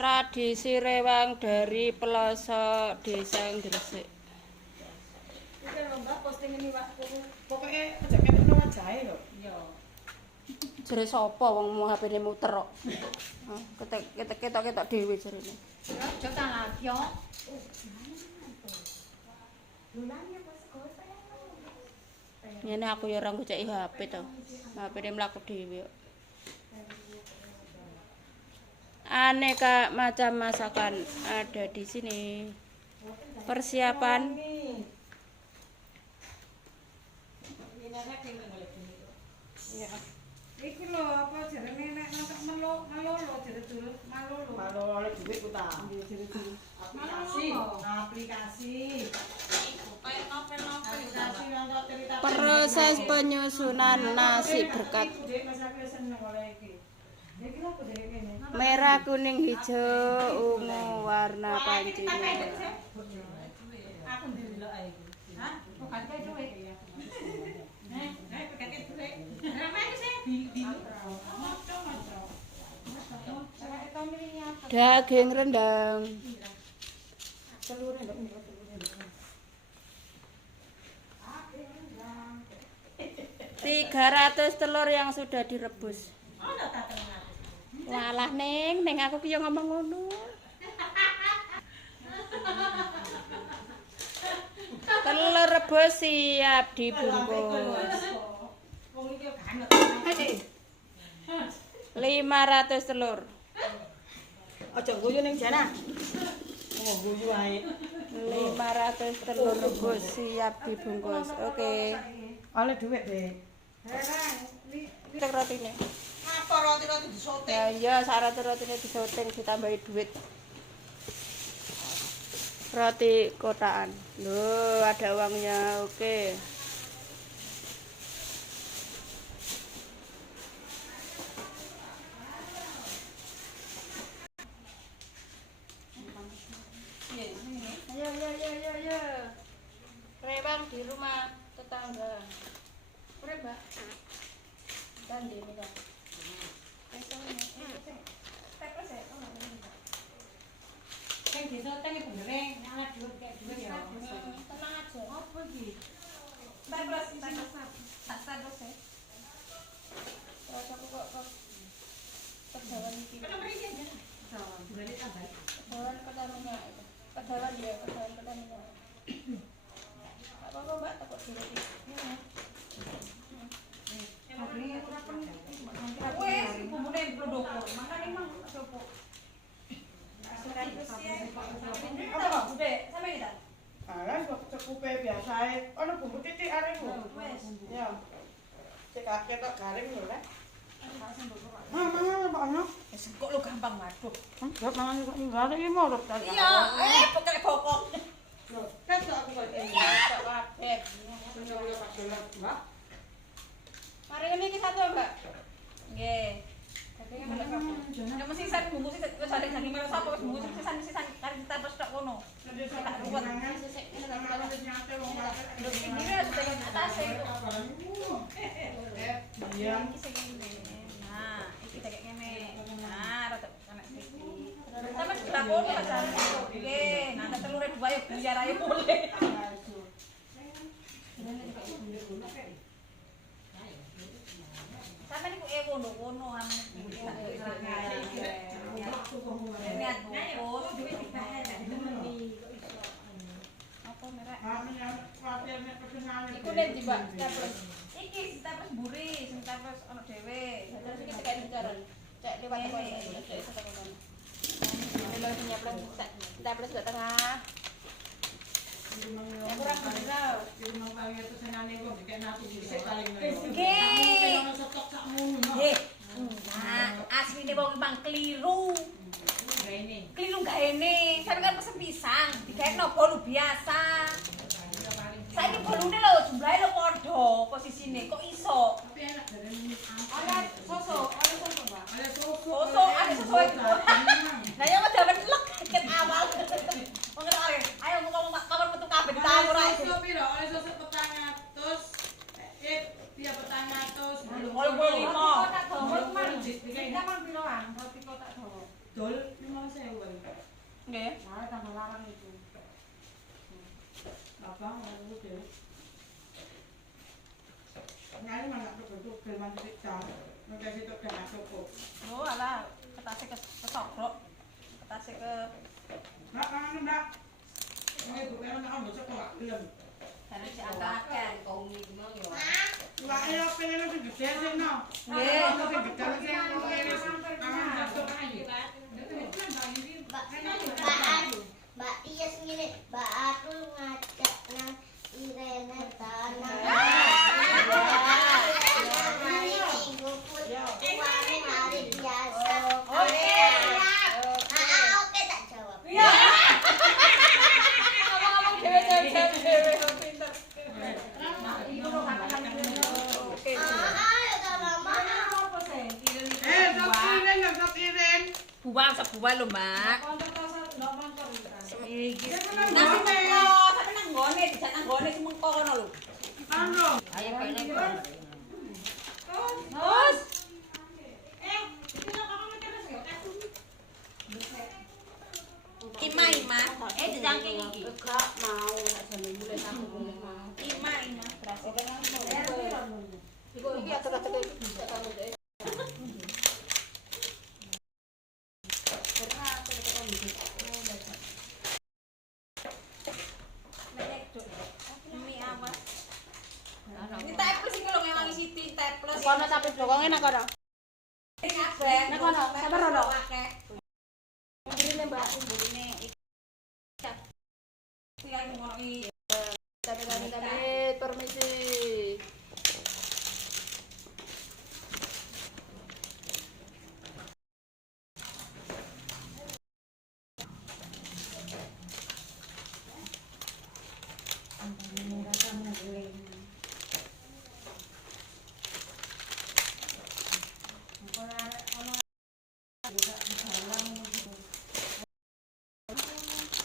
Tradisi rewang dari pelosok desa Gresik. Iki lho Mbak posting ini Pak. Pokoke aja ketokno wajahe lho. Iya. Jare sapa wong mau HP-ne muter kok. Ketok-ketok dhewe jarene. Ya, aja tangan yo. Ngene aku ya ora ngoceki HP to. HP-ne mlaku dhewe kok. Aneka macam masakan ada di sini. Persiapan Iki lho apa jarene nek nonton melo lho jare dulur malo lho. Malo oleh duit ku ta. Nggih jare dulur. Aplikasi. Kayak novel-novel aplikasi untuk cerita. proses penyusunan nasi berkat. Merah, kuning, hijau, ungu warna pancinya. Aku ndelok ae iki. Hah? Kok gak duit? Pakai duit. Ramai sih. Daging rendang. 300 telur yang sudah direbus. Walah Ning aku ki yo ngomong ngono. Telur rebus siap dibungkus. 500 telur. Aja guyu ning jana. Oh, guyu ae. 500 telur rebus siap dibungkus. Oke. Oleh duit, Dek. Cek rotine. Apa roti-roti disoting? Ya iya, syarat rotine disoting ditambahi duit. Roti kotaan. Loh, ada uangnya. Oke. Ayo. Rewang di rumah tetangga. Ora, Mbak. Dan di ini, Kak. Sing disoteng iki bener ana duit kayak duit ya. Tenang aja. Apa iki? Terus aku kok kedawan iki. Kenapa iki aja? Balik tambah. Kedawan ketamanya itu. Kedawan ketamanya. Apa Mbak takut dulu iki. Wes, bumbunya blodok. Makane emang coba. Apa, Bude? Sampe kita. Alah, cukupe biasa ae. Ono bumbu titik arek ku. Wes. Ya. Cek ketok garing lho, Lek. Mangan apa ono? Wes kok lu gampang waduh. Ya mangan kok enggak iki mau lho. Iya, pokoknya bokong. Lho, kan aku kok Tok kabeh. yo kadolan, Mbak. Mari ngene iki satu, Mbak. Nggih. Dagingnya melek kabeh. Ya mesti sisan bumbu sih wis ada daging merah sapa wis bumbu sisan kari kita terus tok kono. Tak ruwet. Sisik ini tak tahu. Lho ini wis tekan atas e. Iya. Iki sing ngene. Nah, iki kayak ngene. Nah, rada enak sedikit. Sampe dilakono aja. Nggih, nanti telure dua ya biar ae boleh. Sampe niku kono amen. Niat bungkus duit dibayar. Apa merek? Iku nek di Mbak terus. Iki staples mburi, sing staples ono dhewe. Terus iki tekan bicara. Cek lewat apa ya? Cek tekan kono. Memang penyiapkan kita plus ke tengah. Yang kurang bener. Nggih. Nah, asline wong emang keliru. Keliru gaene. Sampe kan pesen pisang, digaekno bolu biasa. Saiki bolune lho jumlahe lho padha posisine. Kok iso? Ada sosok, Mbak. Soso ada sesuai. Nah, ya udah menelek ket awal. Wong arek, ayo ngomong kapan metu kabeh ditahan ora. Dia petang atus. Kalau boleh lima. Kita kan biloan, roti kotak dawa. Dol 5.000. Nggih. Nah, tambah larang itu. Abang lalu deh. Nyari mana tuh bentuk gelman pecah. Nggak situ udah cukup. Oh, alah, ketase kesogrok. Ketase ke Mbak, mana mbak? Ini bukan anak ambil sekolah belum. Harus diangkat. Mbak, ya pengen lebih gede sih no. Nggih. Lebih gede sih no. Mbak Tias ngene, Mbak Atul ngajak nang Irene tanah. Hari Minggu pun uangnya hari biasa. Oke. Oke tak jawab. ngomong-ngomong dhewe-dhewe pinter. Oke. Ayo tak mama. Sok iren, sok iren. Buang sebuah lho, Mbak. Iki. Nasi Nasi mengko, tapi nang nggone, dijak nang nggone si mengko kono lho. Ando. Ayo kene. Terus. Ima. Dijangking iki. Enggak mau, aja mulai aku mulai mau. Ima. Berasa kan mau. Iki atur-atur iki bisa kamu deh. Pernah aku ketemu di Ini apa? Ini teples iki lho ngewangi Siti, teples. kono tapi blokongnya nang kono. Ini kabeh. Nang kono, sabar rono. Akeh. Ini Mbak. Ini iki. Kuwi aku ngono iki. Tapi permisi.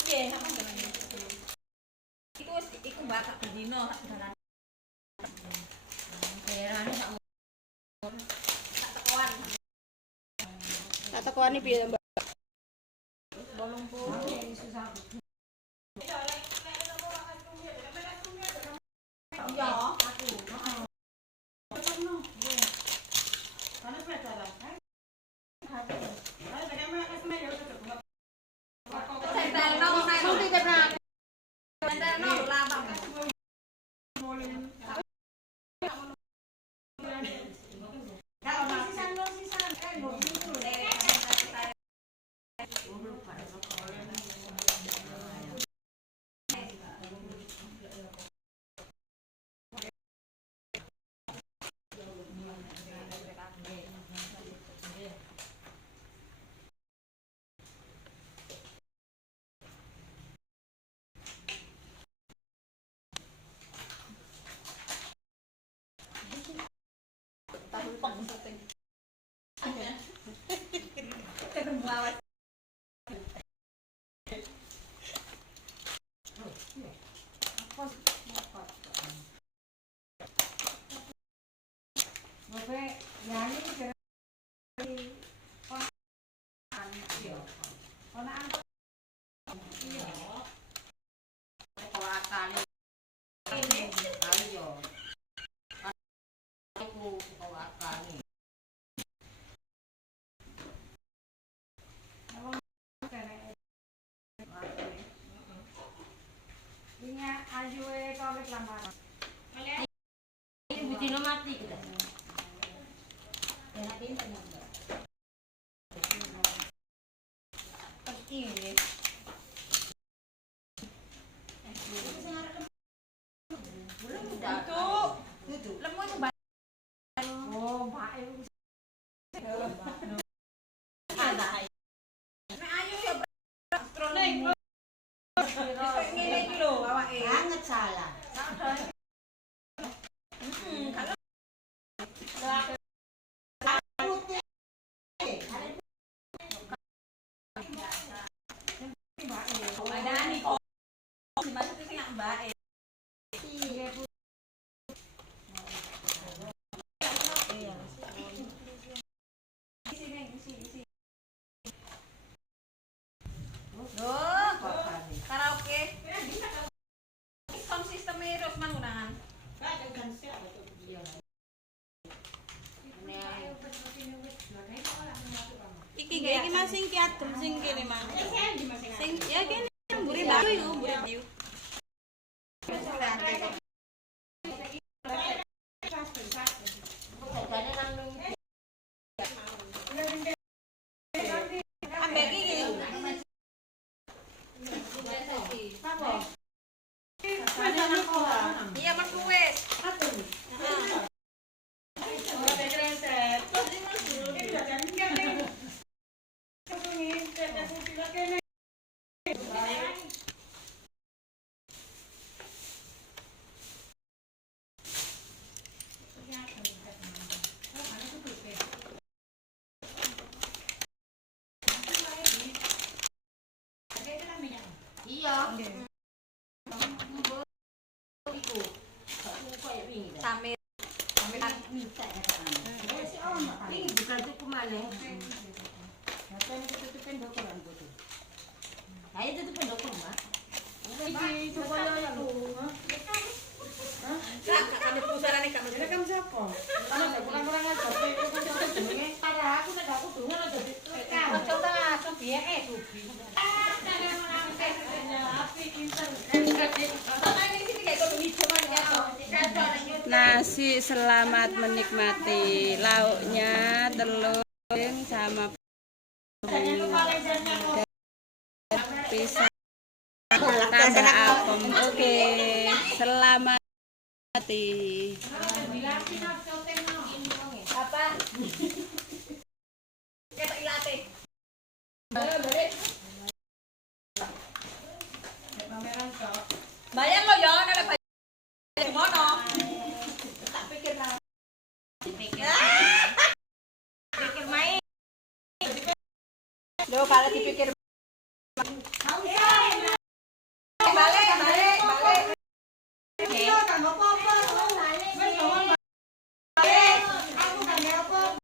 Nggih, sampeyan jenenge. Iku wis iku Mbak gak bendino sak dalan. Daerahane sak tekoan. Tak tekoni piye Mbak? Iya. Karena sepeda lah. Ayo pakai mana kasih ya udah cukup. Sentelno naik Suti tenan. sentelno lambang. Butino mati kita. Ini. Itu. Lemu itu Mbak. Oh, Mbak. Nek ayu ya astronomi. Ngene iki lho awake. Banget salah. Badani kok. Dimaksud sing nak mbake. Loh, sing ki adem sing kene mang. Sing ya kene mburi bayu iku, mburi bayu. Ambek iki. Iya metu wis. Iya. Samir. Ini bukan cukup mana? Saya tutupin dokter, Mbak. Ini supaya ya lu. Kak, kami pusarane kami. Ini kan siapa? Karena saya kurang-kurang aja. Itu jenenge parah aku nek aku dungan aja di TK. Coba langsung biye dubi. Nasi selamat menikmati. Lauknya telur sama pisang tambah apem. Oke, selamat menikmati. Apa? Ketok ilate. Bayang lo yo nek bayang ngono. Tak pikir nang. Pikir main. Loh, kalau dipikir Balik. Iya, kan apa-apa. Wis ngomong aku kan apa?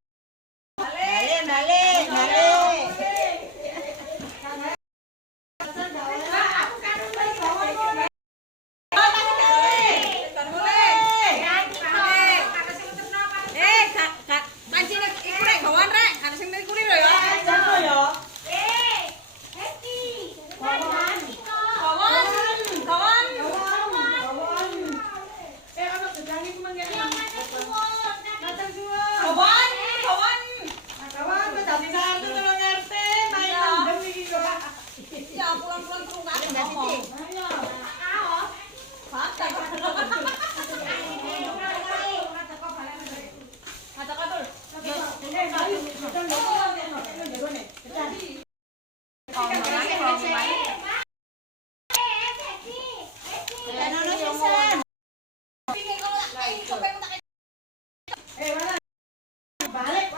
balik.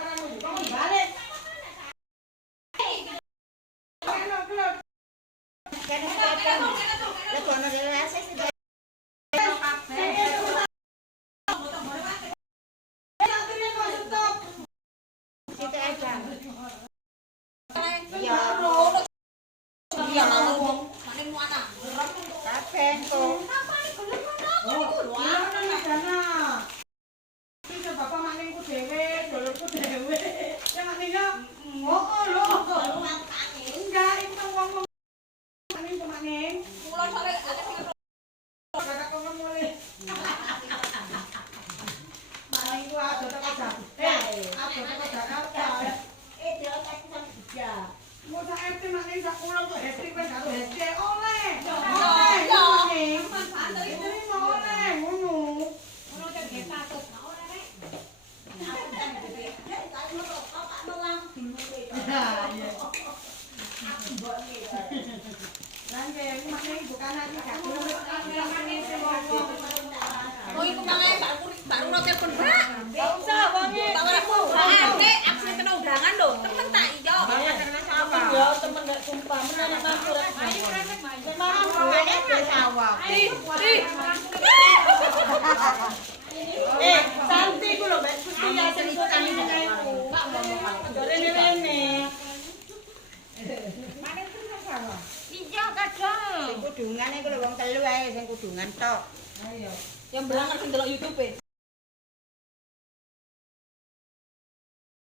Pulang-pulang terus nggak ngomong. Oh, itu makanya baru lo telepon, Mbak. Enggak usah, wangi. Aku sing kena undangan lho. Temen tak iyo. Ya, temen gak sumpah. Menarik aku. Memang hubungannya bersawak. Santi ku lho, Mbak. Gusti ya sing kutani denganku. Rene-rene. Mana temen sawah? Iya, kadang. Sing kudungan iku lho wong telu ae sing kudungan tok. Yang belangan sing delok YouTube.